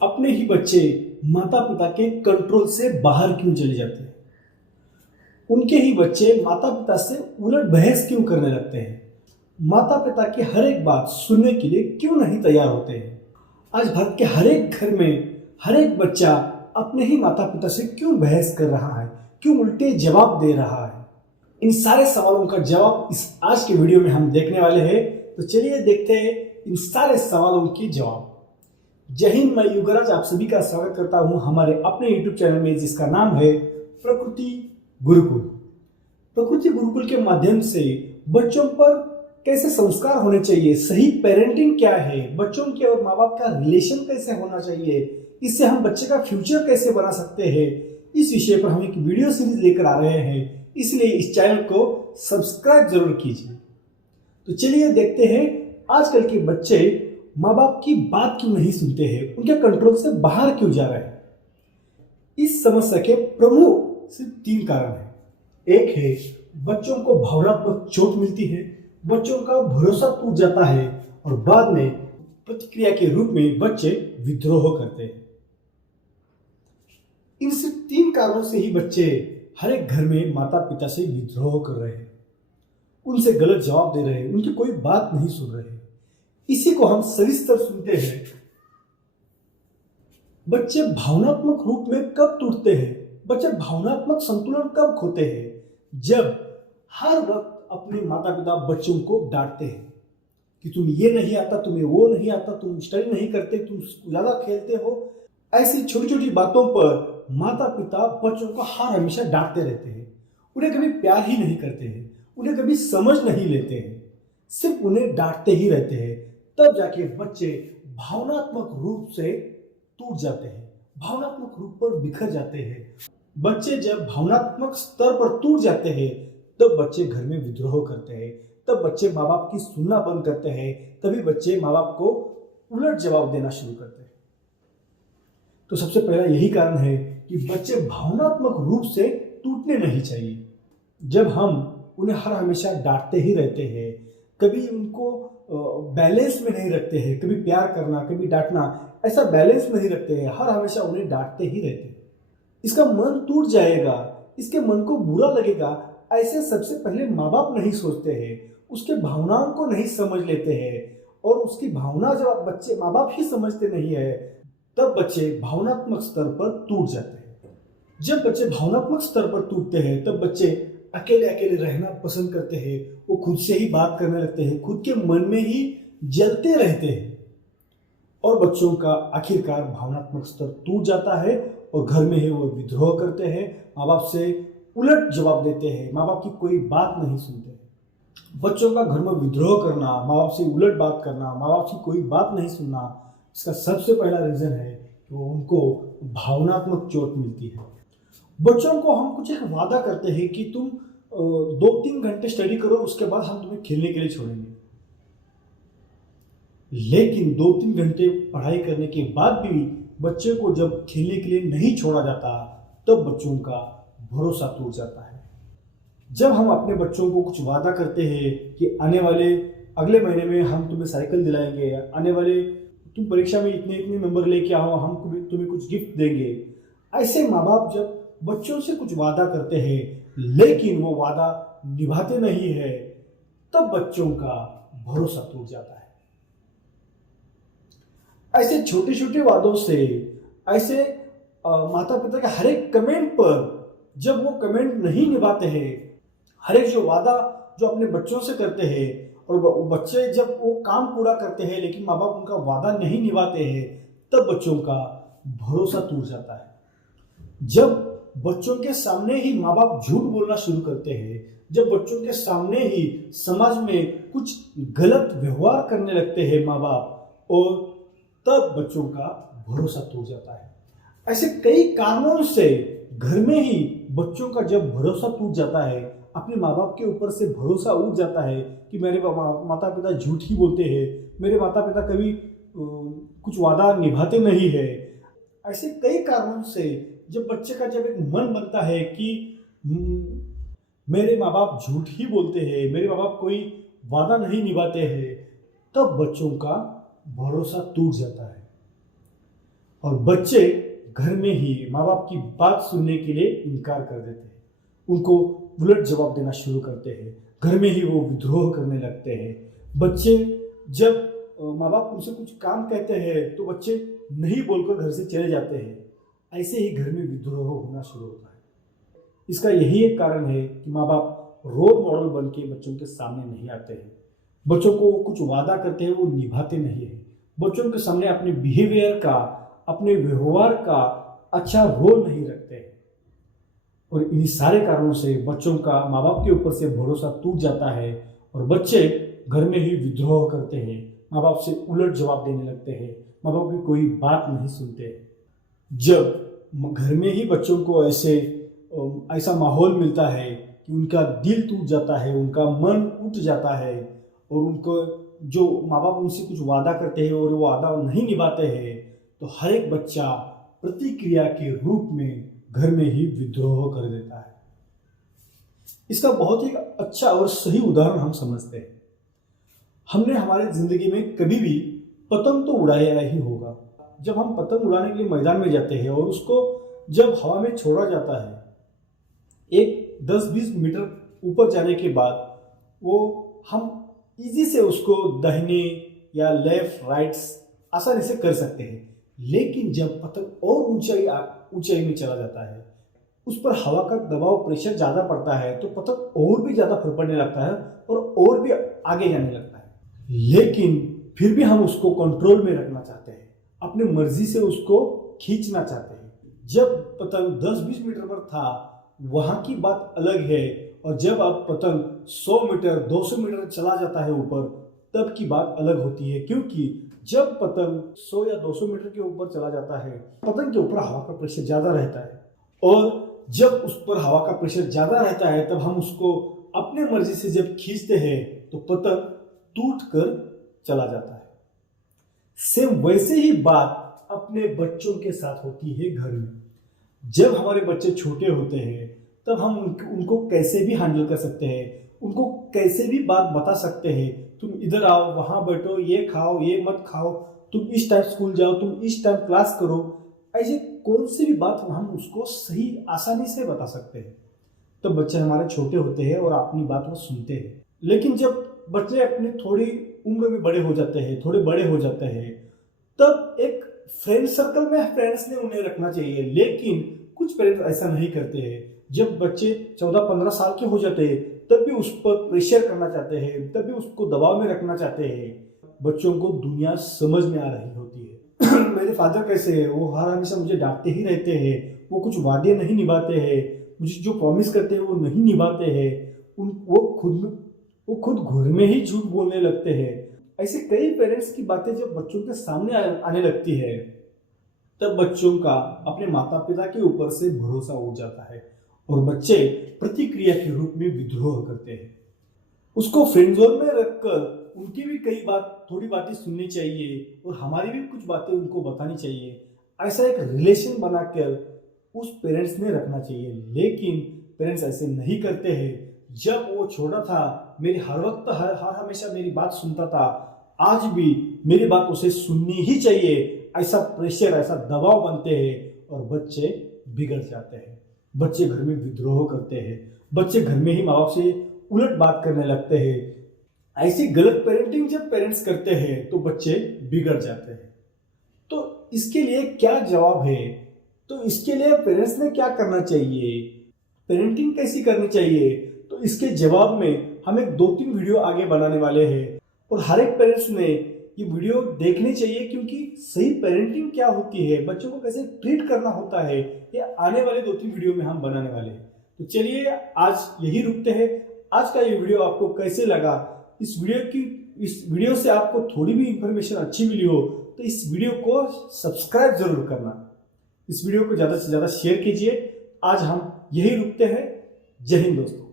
अपने ही बच्चे माता पिता के कंट्रोल से बाहर क्यों चले जाते हैं? उनके ही बच्चे माता पिता से उलट बहस क्यों करने लगते हैं? माता पिता की हर एक बात सुनने के लिए क्यों नहीं तैयार होते हैं? आज भारत के हर एक घर में हर एक बच्चा अपने ही माता पिता से क्यों बहस कर रहा है, क्यों उल्टे जवाब दे रहा है? इन सारे सवालों का जवाब इस आज के वीडियो में हम देखने वाले हैं। तो चलिए देखते हैं इन सारे सवालों के जवाब। जय हिंद, मैं युगराज आप सभी का स्वागत करता हूं हमारे अपने YouTube चैनल में, जिसका नाम है प्रकृति गुरुकुल। प्रकृति गुरुकुल के माध्यम से बच्चों पर कैसे संस्कार होने चाहिए, सही पेरेंटिंग क्या है, बच्चों के और माँ बाप का रिलेशन कैसे होना चाहिए, इससे हम बच्चे का फ्यूचर कैसे बना सकते हैं, इस विषय पर हम एक वीडियो सीरीज लेकर आ रहे हैं। इसलिए इस चैनल को सब्सक्राइब जरूर कीजिए। तो चलिए देखते हैं आजकल के बच्चे माँ बाप की बात क्यों नहीं सुनते हैं, उनके कंट्रोल से बाहर क्यों जा रहे हैं। इस समस्या के प्रमुख सिर्फ 3 कारण हैं। एक है बच्चों को भावनात्मक चोट मिलती है, बच्चों का भरोसा टूट जाता है और बाद में प्रतिक्रिया के रूप में बच्चे विद्रोह करते हैं। इन सिर्फ 3 कारणों से ही बच्चे हर एक घर में माता पिता से विद्रोह कर रहे हैं, उनसे गलत जवाब दे रहे हैं, उनकी कोई बात नहीं सुन रहे हैं। इसी को हम सविस्तर सुनते हैं। बच्चे भावनात्मक रूप में कब टूटते हैं, बच्चे भावनात्मक संतुलन कब खोते हैं? जब हर वक्त अपने माता पिता बच्चों को डांटते हैं कि तुम ये नहीं आता, तुम्हें वो नहीं आता, तुम स्टडी नहीं करते, तुम ज्यादा खेलते हो। ऐसी छोटी छोटी बातों पर माता पिता बच्चों को हर हमेशा डांटते रहते हैं, उन्हें कभी प्यार ही नहीं करते हैं, उन्हें कभी समझ नहीं लेते हैं, सिर्फ उन्हें डांटते ही रहते हैं। तब जाके बच्चे भावनात्मक रूप से टूट जाते हैं, भावनात्मक रूप पर बिखर जाते हैं। बच्चे जब भावनात्मक स्तर पर टूट जाते हैं तब बच्चे घर में विद्रोह करते हैं, तब बच्चे माँ बाप की सुनना बंद करते हैं, तभी बच्चे माँ बाप को उलट जवाब देना शुरू करते हैं। तो सबसे पहला यही कारण है कि बच्चे भावनात्मक रूप से टूटने नहीं चाहिए। जब हम उन्हें हर हमेशा डांटते ही रहते हैं, कभी उनको बैलेंस में नहीं रखते हैं, कभी प्यार करना कभी डांटना, ऐसा बैलेंस में नहीं रखते हैं, हर हमेशा उन्हें डांटते ही रहते हैं, इसका मन टूट जाएगा, इसके मन को बुरा लगेगा। ऐसे सबसे पहले माँ बाप नहीं सोचते हैं, उसके भावनाओं को नहीं समझ लेते हैं, और उसकी भावना जब बच्चे माँ बाप ही समझते नहीं है तब बच्चे भावनात्मक स्तर पर टूट जाते हैं। जब बच्चे भावनात्मक स्तर पर टूटते हैं तब बच्चे अकेले अकेले रहना पसंद करते हैं, वो खुद से ही बात करने लगते हैं, खुद के मन में ही जलते रहते हैं, और बच्चों का आखिरकार भावनात्मक स्तर टूट जाता है और घर में ही वो विद्रोह करते हैं, माँ बाप से उलट जवाब देते हैं, माँ बाप की कोई बात नहीं सुनते। बच्चों का घर में विद्रोह करना, माँ बाप से उलट बात करना, माँ बाप की कोई बात नहीं सुनना, इसका सबसे पहला रीजन है कि उनको भावनात्मक चोट मिलती है। बच्चों को हम कुछ एक वादा करते हैं कि तुम 2-3 घंटे स्टडी करो, उसके बाद हम तुम्हें खेलने के लिए छोड़ेंगे। लेकिन 2-3 घंटे पढ़ाई करने के बाद भी बच्चे को जब खेलने के लिए नहीं छोड़ा जाता तब बच्चों का भरोसा टूट जाता है। जब हम अपने बच्चों को कुछ वादा करते हैं कि आने वाले अगले महीने में हम तुम्हें साइकिल दिलाएंगे, आने वाले तुम परीक्षा में इतने इतने नंबर लेके आओ, हम तुम्हें कुछ गिफ्ट देंगे, ऐसे माँ बाप जब बच्चों से कुछ वादा करते हैं लेकिन वो वादा निभाते नहीं है तब बच्चों का भरोसा टूट जाता है। ऐसे छोटे छोटे वादों से, ऐसे माता पिता के हर एक कमेंट पर जब वो कमेंट नहीं निभाते हैं, हर एक जो वादा जो अपने बच्चों से करते हैं, और बच्चे जब वो काम पूरा करते हैं लेकिन माँ बाप उनका वादा नहीं निभाते हैं तब बच्चों का भरोसा टूट जाता है। जब बच्चों के सामने ही माँ बाप झूठ बोलना शुरू करते हैं, जब बच्चों के सामने ही समाज में कुछ गलत व्यवहार करने लगते हैं माँ बाप, और तब बच्चों का भरोसा टूट जाता है। ऐसे कई कारणों से घर में ही बच्चों का जब भरोसा टूट जाता है, अपने माँ बाप के ऊपर से भरोसा उठ जाता है कि मेरे माता पिता झूठ ही बोलते हैं, मेरे माता पिता कभी कुछ वादा निभाते नहीं है। ऐसे कई कारणों से जब बच्चे का जब एक मन बनता है कि मेरे माँ बाप झूठ ही बोलते हैं, मेरे माँ बाप कोई वादा नहीं निभाते हैं, तब बच्चों का भरोसा टूट जाता है। और बच्चे घर में ही माँ बाप की बात सुनने के लिए इनकार कर देते हैं, उनको उलट जवाब देना शुरू करते हैं, घर में ही वो विद्रोह करने लगते हैं। बच्चे जब माँ बाप उनसे कुछ काम कहते हैं तो बच्चे नहीं बोलकर घर से चले जाते हैं। ऐसे ही घर में विद्रोह होना शुरू होता है। इसका यही एक कारण है कि माँ बाप रोल मॉडल बन के बच्चों के सामने नहीं आते हैं। बच्चों को कुछ वादा करते हैं वो निभाते नहीं है। बच्चों के सामने अपने बिहेवियर का, अपने व्यवहार का अच्छा रोल नहीं रखते हैं। और इन्हीं सारे कारणों से बच्चों का माँ बाप के ऊपर से भरोसा टूट जाता है और बच्चे घर में ही विद्रोह करते हैं, माँ बाप से उलट जवाब देने लगते हैं, माँ बाप की कोई बात नहीं सुनते। जब घर में ही बच्चों को ऐसा माहौल मिलता है कि उनका दिल टूट जाता है, उनका मन उठ जाता है और उनको जो माँ बाप उनसे कुछ वादा करते हैं और वो वादा नहीं निभाते हैं, तो हर एक बच्चा प्रतिक्रिया के रूप में घर में ही विद्रोह कर देता है। इसका बहुत ही अच्छा और सही उदाहरण हम समझते हैं। हमने हमारी जिंदगी में कभी भी पतंग तो उड़ाया ही होगा। जब हम पतंग उड़ाने के लिए मैदान में जाते हैं और उसको जब हवा में छोड़ा जाता है, एक 10-20 मीटर ऊपर जाने के बाद वो हम इजी से उसको दाहिने या लेफ्ट राइट्स आसानी से कर सकते हैं। लेकिन जब पतंग और ऊंचाई में चला जाता है, उस पर हवा का दबाव, प्रेशर ज़्यादा पड़ता है, तो पतंग और भी ज़्यादा फड़फड़ने लगता है और भी आगे जाने लगता है। लेकिन फिर भी हम उसको कंट्रोल में रखना चाहते हैं, अपनी मर्जी से उसको खींचना चाहते हैं। जब पतंग 10-20 मीटर पर था वहाँ की बात अलग है, और जब अब पतंग 100 मीटर 200 मीटर चला जाता है ऊपर, तब की बात अलग होती है। क्योंकि जब पतंग 100 या 200 मीटर के ऊपर चला जाता है, पतंग के ऊपर हवा का प्रेशर ज़्यादा रहता है, और जब उस पर हवा का प्रेशर ज़्यादा रहता है तब हम उसको अपने मर्जी से जब खींचते हैं तो पतंग टूट कर चला जाता है। सेम वैसे ही बात अपने बच्चों के साथ होती है घर में। जब हमारे बच्चे छोटे होते हैं तब हम उनको कैसे भी हैंडल कर सकते हैं, उनको कैसे भी बात बता सकते हैं, तुम इधर आओ, वहाँ बैठो, ये खाओ, ये मत खाओ, तुम इस टाइम स्कूल जाओ, तुम इस टाइम क्लास करो। ऐसे कौन सी भी बात हम उसको सही आसानी से बता सकते हैं। तो बच्चे हमारे छोटे होते हैं और अपनी बात वो सुनते हैं। लेकिन जब बच्चे अपनी थोड़ी उम्र में बड़े हो जाते हैं, थोड़े बड़े हो जाते हैं, तब एक फ्रेंड सर्कल में फ्रेंड्स ने उन्हें रखना चाहिए। लेकिन कुछ पेरेंट्स ऐसा नहीं करते हैं। जब बच्चे 14-15 साल के हो जाते हैं तब भी उस पर प्रेशर करना चाहते हैं, तब भी उसको दबाव में रखना चाहते हैं। बच्चों को दुनिया समझ में आ रही होती है। मेरे फादर कैसे है, वो हर हमेशा मुझे डांटते ही रहते हैं, वो कुछ वादे नहीं निभाते हैं, मुझे जो प्रॉमिस करते हैं वो नहीं निभाते हैं, वो खुद घर में ही झूठ बोलने लगते हैं। ऐसे कई पेरेंट्स की बातें जब बच्चों के सामने आने लगती है, तब बच्चों का अपने माता पिता के ऊपर से भरोसा उठ जाता है और बच्चे प्रतिक्रिया के रूप में विद्रोह करते हैं। उसको फ्रेंड जोन में रखकर उनकी भी थोड़ी बातें सुननी चाहिए और हमारी भी कुछ बातें उनको बतानी चाहिए। ऐसा एक रिलेशन बनाकर उस पेरेंट्स ने रखना चाहिए। लेकिन पेरेंट्स ऐसे नहीं करते हैं। जब वो छोटा था, मेरी हर वक्त हर हमेशा मेरी बात सुनता था, आज भी मेरी बात उसे सुननी ही चाहिए, ऐसा प्रेशर, ऐसा दबाव बनते हैं और बच्चे बिगड़ जाते हैं। बच्चे घर में विद्रोह करते हैं, बच्चे घर में ही माँ बाप से उलट बात करने लगते हैं। ऐसी गलत पेरेंटिंग जब पेरेंट्स करते हैं तो बच्चे बिगड़ जाते हैं। तो इसके लिए क्या जवाब है? तो इसके लिए पेरेंट्स ने क्या करना चाहिए, पेरेंटिंग कैसी करनी चाहिए? तो इसके जवाब में हम एक 2-3 वीडियो आगे बनाने वाले हैं और हर एक पेरेंट्स ने ये वीडियो देखनी चाहिए, क्योंकि सही पेरेंटिंग क्या होती है, बच्चों को कैसे ट्रीट करना होता है, ये आने वाले 2-3 वीडियो में हम बनाने वाले हैं। तो चलिए आज यही रुकते हैं। आज का ये वीडियो आपको कैसे लगा? इस वीडियो से आपको थोड़ी भी इंफॉर्मेशन अच्छी मिली हो तो इस वीडियो को सब्सक्राइब जरूर करना। इस वीडियो को ज़्यादा से ज़्यादा शेयर कीजिए। आज हम यही रुकते हैं। जय हिंद दोस्तों।